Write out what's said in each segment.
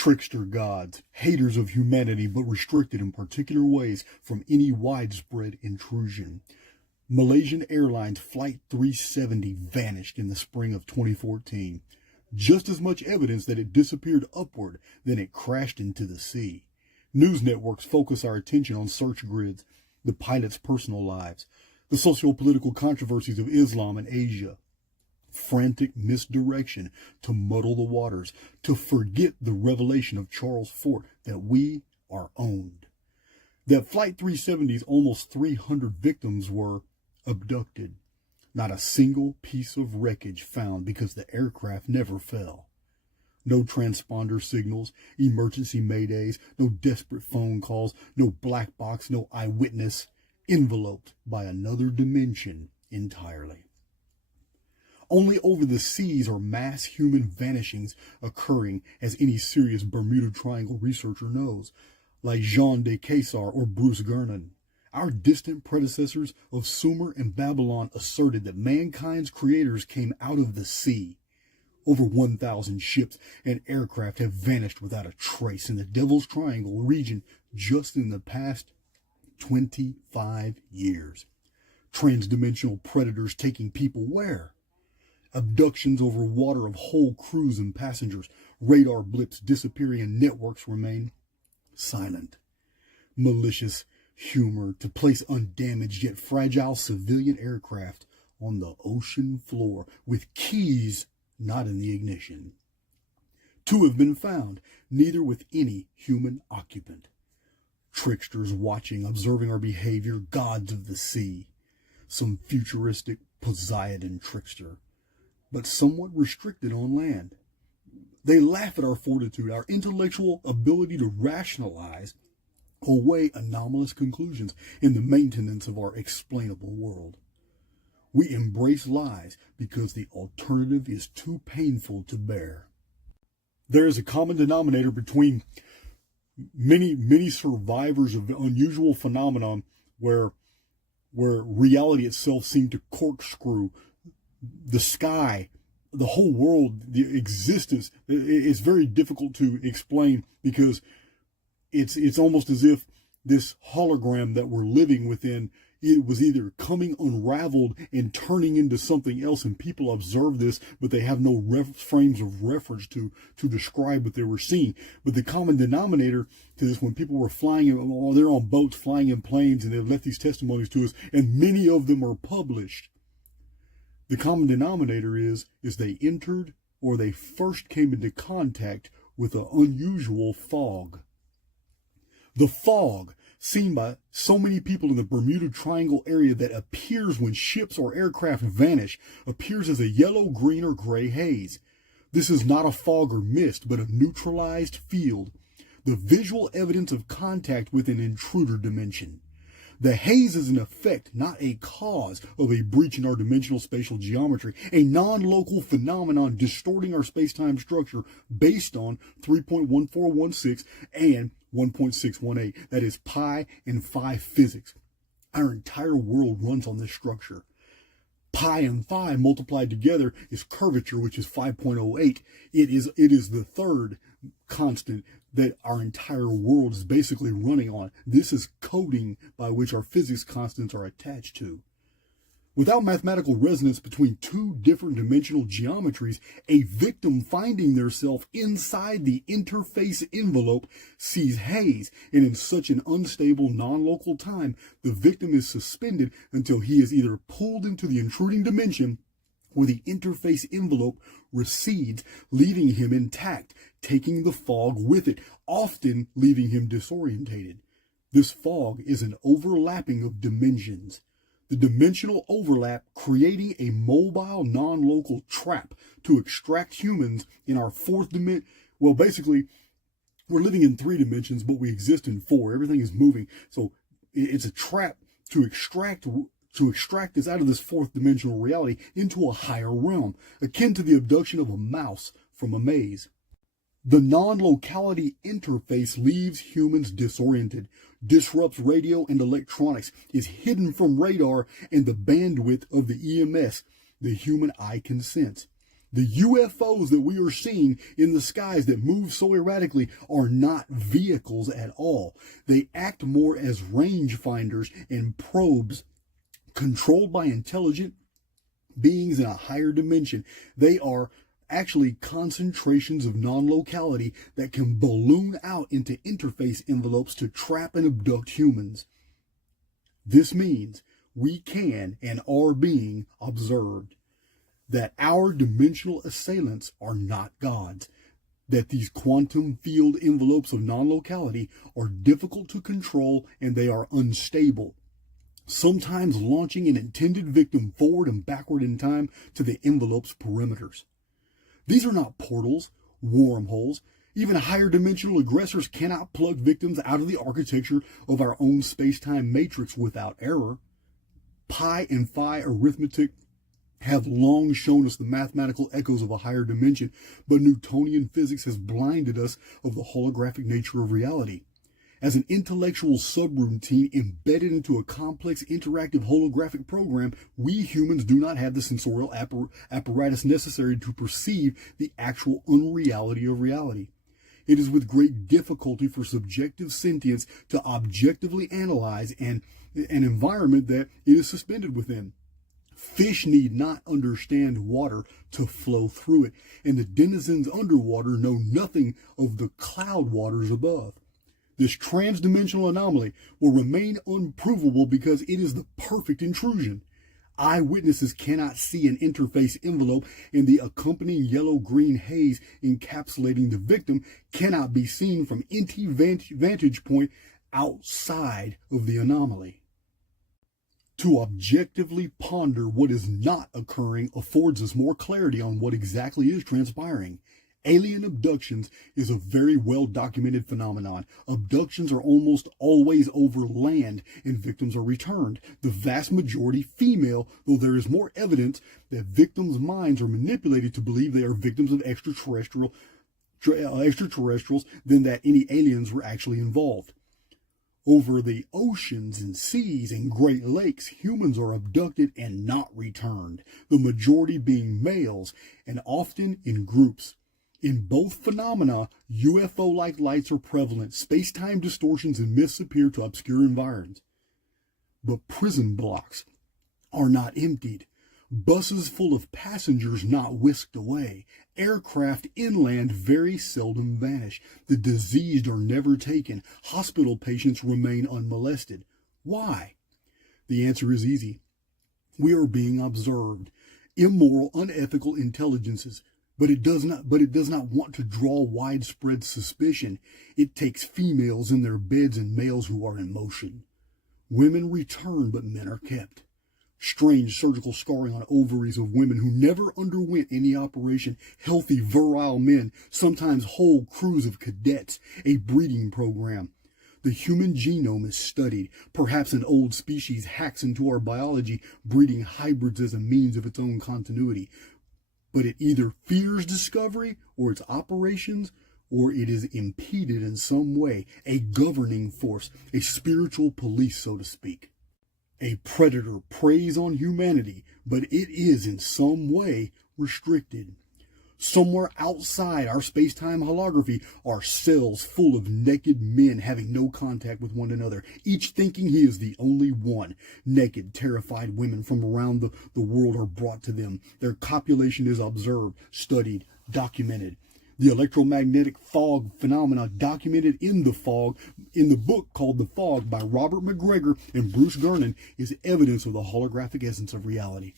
Trickster gods, haters of humanity but restricted in particular ways from any widespread intrusion. Malaysian Airlines Flight 370 vanished in the spring of 2014. Just as much evidence that it disappeared upward than it crashed into the sea. News networks focus our attention on search grids, the pilot's personal lives, the socio-political controversies of Islam and Asia. Frantic misdirection to muddle the waters, to forget the revelation of Charles Fort that we are owned. That Flight 370's almost 300 victims were abducted. Not a single piece of wreckage found because the aircraft never fell. No transponder signals, emergency maydays, no desperate phone calls, no black box, no eyewitness, enveloped by another dimension entirely. Only over the seas are mass human vanishings occurring, as any serious Bermuda Triangle researcher knows, like Jean de Caesar or Bruce Gernon. Our distant predecessors of Sumer and Babylon asserted that mankind's creators came out of the sea. Over 1,000 ships and aircraft have vanished without a trace in the Devil's Triangle region just in the past 25 years. Transdimensional predators taking people where? Abductions over water of whole crews and passengers, radar blips disappearing, and networks remain silent. Malicious humor to place undamaged yet fragile civilian aircraft on the ocean floor with keys not in the ignition. 2 have been found, neither with any human occupant. Tricksters watching, observing our behavior, gods of the sea. Some futuristic Poseidon trickster, but somewhat restricted on land. They laugh at our fortitude, our intellectual ability to rationalize or weigh anomalous conclusions in the maintenance of our explainable world. We embrace lies because the alternative is too painful to bear. There is a common denominator between many survivors of unusual phenomenon where reality itself seemed to corkscrew the sky, the whole world, the existence. It's very difficult to explain because it's almost as if this hologram that we're living within, it was either coming unraveled and turning into something else, and people observe this, but they have no frames of reference to describe what they were seeing. But the common denominator to this, when people were flying, or they're on boats, flying in planes, and they've left these testimonies to us, and many of them are published, the common denominator is they entered or they first came into contact with an unusual fog. The fog, seen by so many people in the Bermuda Triangle area, that appears when ships or aircraft vanish, appears as a yellow, green, or gray haze. This is not a fog or mist, but a neutralized field, the visual evidence of contact with an intruder dimension. The haze is an effect, not a cause, of a breach in our dimensional spatial geometry, a non-local phenomenon distorting our space-time structure based on 3.1416 and 1.618. That is pi and phi physics. Our entire world runs on this structure. Pi and phi multiplied together is curvature, which is 5.08. It is the third constant that our entire world is basically running on. This is coding by which our physics constants are attached to. Without mathematical resonance between 2 different dimensional geometries, a victim finding theirself inside the interface envelope sees haze, and in such an unstable, non-local time, the victim is suspended until he is either pulled into the intruding dimension or the interface envelope recedes, leaving him intact, taking the fog with it, often leaving him disorientated. This fog is an overlapping of dimensions. The dimensional overlap creating a mobile, non-local trap to extract humans in our 4th dimension. Well, basically, we're living in 3 dimensions, but we exist in 4. Everything is moving. So it's a trap to extract us out of this 4th dimensional reality into a higher realm, akin to the abduction of a mouse from a maze. The non-locality interface leaves humans disoriented, disrupts radio and electronics, is hidden from radar and the bandwidth of the EMS the human eye can sense. The UFOs that we are seeing in the skies that move so erratically are not vehicles at all. They act more as rangefinders and probes controlled by intelligent beings in a higher dimension. They are actually concentrations of non-locality that can balloon out into interface envelopes to trap and abduct humans. This means we can and are being observed. That our dimensional assailants are not gods. That these quantum field envelopes of non-locality are difficult to control and they are unstable, sometimes launching an intended victim forward and backward in time to the envelope's perimeters. These are not portals, wormholes. Even higher dimensional aggressors cannot plug victims out of the architecture of our own space-time matrix without error. Pi and phi arithmetic have long shown us the mathematical echoes of a higher dimension, but Newtonian physics has blinded us of the holographic nature of reality. As an intellectual subroutine embedded into a complex interactive holographic program, we humans do not have the sensorial apparatus necessary to perceive the actual unreality of reality. It is with great difficulty for subjective sentience to objectively analyze an environment that it is suspended within. Fish need not understand water to flow through it, and the denizens underwater know nothing of the cloud waters above. This transdimensional anomaly will remain unprovable because it is the perfect intrusion. Eyewitnesses cannot see an interface envelope, and the accompanying yellow-green haze encapsulating the victim cannot be seen from any vantage point outside of the anomaly. To objectively ponder what is not occurring affords us more clarity on what exactly is transpiring. Alien abductions is a very well-documented phenomenon. Abductions are almost always over land, and victims are returned, the vast majority female, though there is more evidence that victims' minds are manipulated to believe they are victims of extraterrestrials than that any aliens were actually involved. Over the oceans and seas and Great Lakes, humans are abducted and not returned, the majority being males, and often in groups. In both phenomena, UFO-like lights are prevalent. Space-time distortions and myths appear to obscure environs. But prison blocks are not emptied. Buses full of passengers not whisked away. Aircraft inland very seldom vanish. The diseased are never taken. Hospital patients remain unmolested. Why? The answer is easy. We are being observed. Immoral, unethical intelligences. But it does not want to draw widespread suspicion. It takes females in their beds and males who are in motion. Women return, but men are kept. Strange surgical scarring on ovaries of women who never underwent any operation. Healthy, virile men, sometimes whole crews of cadets. A breeding program. The human genome is studied. Perhaps an old species hacks into our biology, breeding hybrids as a means of its own continuity. But it either fears discovery or its operations, or it is impeded in some way, a governing force, a spiritual police, so to speak. A predator preys on humanity, but it is in some way restricted. Somewhere outside our space-time holography are cells full of naked men having no contact with one another, each thinking he is the only one. Naked, terrified women from around the world are brought to them. Their copulation is observed, studied, documented. The electromagnetic fog phenomena documented in the book called The Fog by Robert McGregor and Bruce Gernon is evidence of the holographic essence of reality.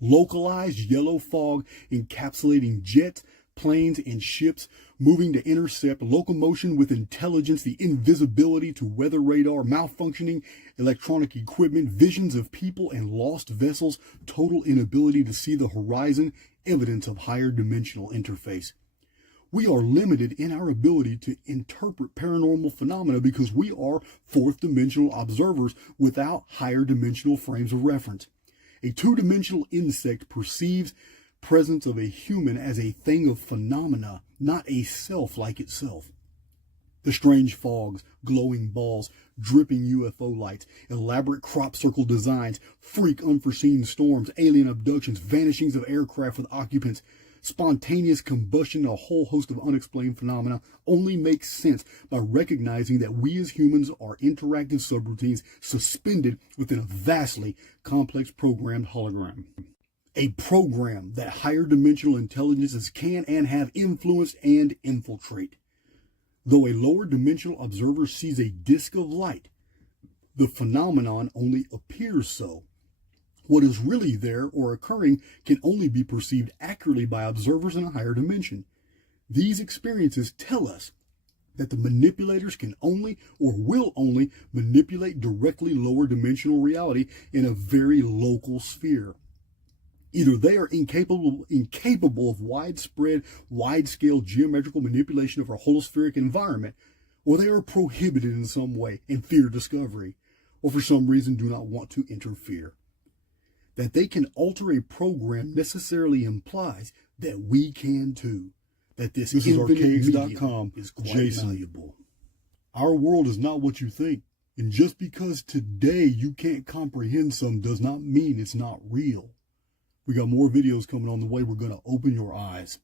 Localized yellow fog encapsulating jets, planes, and ships moving to intercept, locomotion with intelligence, the invisibility to weather radar, malfunctioning electronic equipment, visions of people and lost vessels, total inability to see the horizon, evidence of higher dimensional interface. We are limited in our ability to interpret paranormal phenomena because we are fourth dimensional observers without higher dimensional frames of reference. A two-dimensional insect perceives presence of a human as a thing of phenomena, not a self like itself. The strange fogs, glowing balls, dripping UFO lights, elaborate crop circle designs, freak unforeseen storms, alien abductions, vanishings of aircraft with occupants, spontaneous combustion, and a whole host of unexplained phenomena only makes sense by recognizing that we as humans are interactive subroutines suspended within a vastly complex programmed hologram. A program that higher dimensional intelligences can and have influenced and infiltrate. Though a lower dimensional observer sees a disk of light, the phenomenon only appears so. What is really there or occurring can only be perceived accurately by observers in a higher dimension. These experiences tell us that the manipulators can only or will only manipulate directly lower dimensional reality in a very local sphere. Either they are incapable of widespread, wide-scale geometrical manipulation of our holospheric environment, or they are prohibited in some way and fear discovery, or for some reason do not want to interfere. That they can alter a program necessarily implies that we can too. That this is Archaix.com is quite valuable. Our world is not what you think, and just because today you can't comprehend some does not mean it's not real. We got more videos coming on the way. We're going to open your eyes.